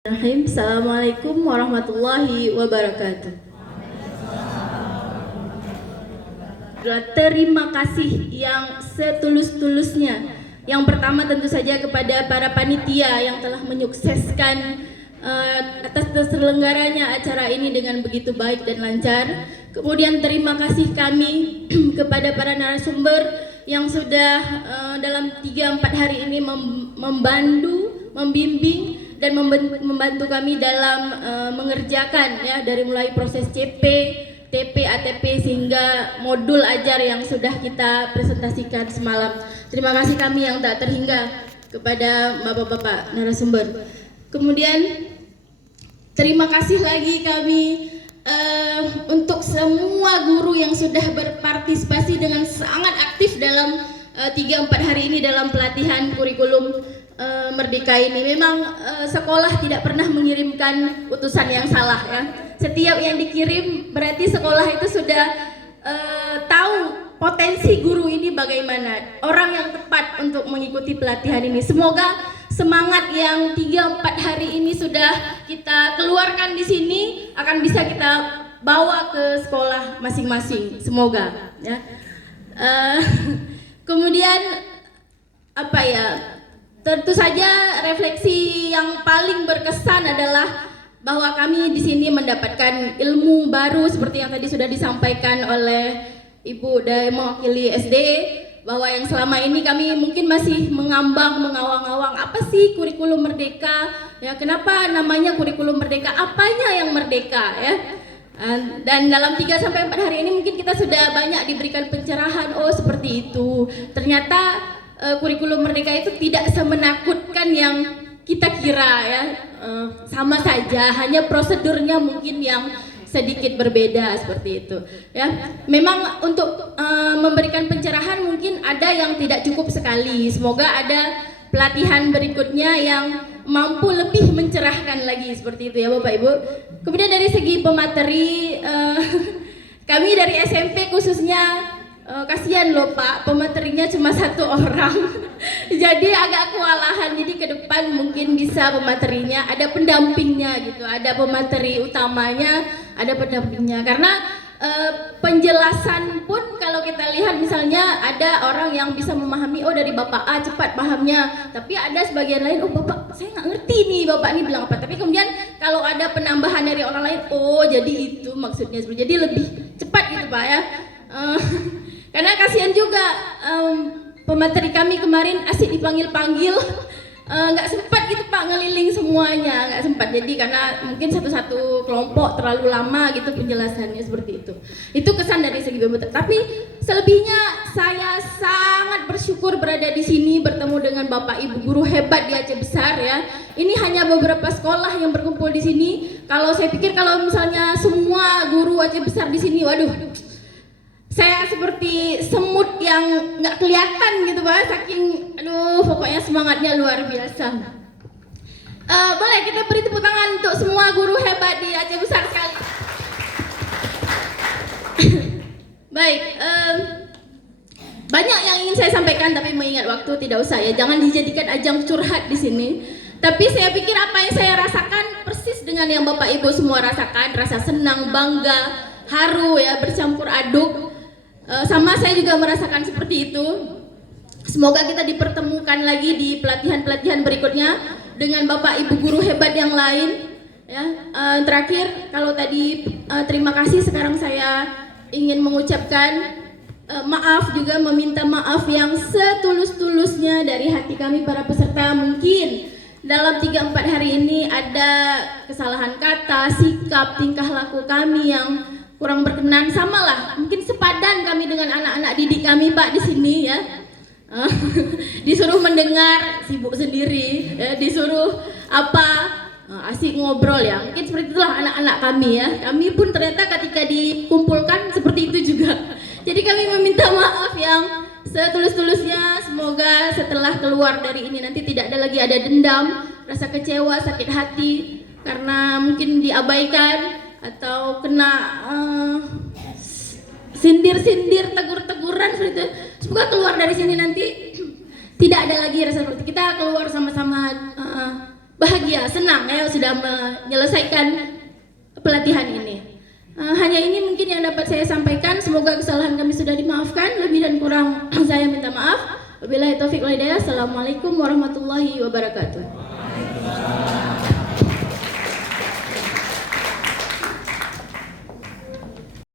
Assalamualaikum warahmatullahi wabarakatuh. Terima kasih yang setulus-tulusnya. Yang pertama tentu saja kepada para panitia yang telah menyukseskan atas terselenggaranya acara ini dengan begitu baik dan lancar. Kemudian terima kasih kami kepada para narasumber yang sudah dalam 3-4 hari ini membantu, membimbing dan membantu kami dalam mengerjakan ya dari mulai proses CP, TP, ATP sehingga modul ajar yang sudah kita presentasikan semalam. Terima kasih kami yang tak terhingga kepada bapak-bapak narasumber. Kemudian terima kasih lagi kami untuk semua guru yang sudah berpartisipasi dengan sangat aktif dalam 3-4 hari ini dalam pelatihan kurikulum Merdeka ini. Memang sekolah tidak pernah mengirimkan utusan yang salah ya. Setiap yang dikirim berarti sekolah itu sudah tahu potensi guru ini bagaimana, orang yang tepat untuk mengikuti pelatihan ini. Semoga semangat yang 3-4 hari ini sudah kita keluarkan di sini akan bisa kita bawa ke sekolah masing-masing. Semoga ya. Kemudian apa ya? Tentu saja refleksi yang paling berkesan adalah bahwa kami di sini mendapatkan ilmu baru seperti yang tadi sudah disampaikan oleh Ibu dari mewakili SD, bahwa yang selama ini kami mungkin masih mengambang, mengawang-awang apa sih kurikulum merdeka ya, kenapa namanya kurikulum merdeka, apanya yang merdeka ya. Dan dalam 3-4 hari ini mungkin kita sudah banyak diberikan pencerahan, oh seperti itu. Ternyata kurikulum merdeka itu tidak semenakutkan yang kita kira ya, sama saja, hanya prosedurnya mungkin yang sedikit berbeda seperti itu ya. Memang untuk memberikan pencerahan mungkin ada yang tidak cukup sekali. Semoga ada pelatihan berikutnya yang mampu lebih mencerahkan lagi seperti itu ya Bapak Ibu. Kemudian dari segi pemateri, kami dari SMP khususnya kasihan loh Pak, pematerinya cuma 1 orang jadi agak kewalahan. Jadi ke depan mungkin bisa pematerinya ada pendampingnya gitu, ada pemateri utamanya, ada pendampingnya. Karena penjelasan pun kalau kita lihat misalnya ada orang yang bisa memahami, oh dari Bapak A cepat pahamnya, tapi ada sebagian lain, oh Bapak saya nggak ngerti nih Bapak ini bilang apa. Tapi kemudian kalau ada penambahan dari orang lain, oh jadi itu maksudnya, jadi lebih cepat gitu Pak ya. Karena kasihan juga pemateri kami kemarin asik dipanggil-panggil, nggak sempat gitu Pak ngeliling semuanya, nggak sempat. Jadi karena mungkin satu-satu kelompok terlalu lama gitu penjelasannya seperti itu. Itu kesan dari segi pemateri. Tapi selebihnya saya sangat bersyukur berada di sini bertemu dengan Bapak Ibu guru hebat di Aceh Besar ya. Ini hanya beberapa sekolah yang berkumpul di sini. Kalau saya pikir kalau misalnya semua guru Aceh Besar di sini, waduh, saya seperti semut yang nggak kelihatan gitu Pak, saking aduh pokoknya semangatnya luar biasa. Boleh kita beri tepuk tangan untuk semua guru hebat di Aceh Besar sekali. Baik, banyak yang ingin saya sampaikan tapi mengingat waktu tidak usah ya, jangan dijadikan ajang curhat di sini. Tapi saya pikir apa yang saya rasakan persis dengan yang Bapak Ibu semua rasakan, rasa senang, bangga, haru ya, bercampur aduk. Sama saya juga merasakan seperti itu. Semoga kita dipertemukan lagi di pelatihan-pelatihan berikutnya dengan Bapak Ibu guru hebat yang lain ya. Terakhir kalau tadi terima kasih, sekarang saya ingin mengucapkan maaf juga, meminta maaf yang setulus-tulusnya dari hati kami para peserta. Mungkin dalam 3-4 hari ini ada kesalahan kata, sikap, tingkah laku kami yang kurang berkenan. Samalah mungkin sepadan kami dengan anak-anak didik kami Pak di sini ya. Disuruh mendengar sibuk sendiri ya, disuruh apa asik ngobrol ya, mungkin seperti itulah anak-anak kami ya. Kami pun ternyata ketika dikumpulkan seperti itu juga. Jadi kami meminta maaf yang setulus-tulusnya. Semoga setelah keluar dari ini nanti tidak ada lagi ada dendam, rasa kecewa, sakit hati karena mungkin diabaikan atau kena sindir-sindir, tegur-teguran seperti itu. Semoga keluar dari sini nanti tidak ada lagi rasa seperti, kita keluar sama-sama bahagia, senang ya sudah menyelesaikan pelatihan ini. Hanya ini mungkin yang dapat saya sampaikan. Semoga kesalahan kami sudah dimaafkan. Lebih dan kurang saya minta maaf. Wabillahi taufiq wal hidayah. Assalamualaikum warahmatullahi wabarakatuh.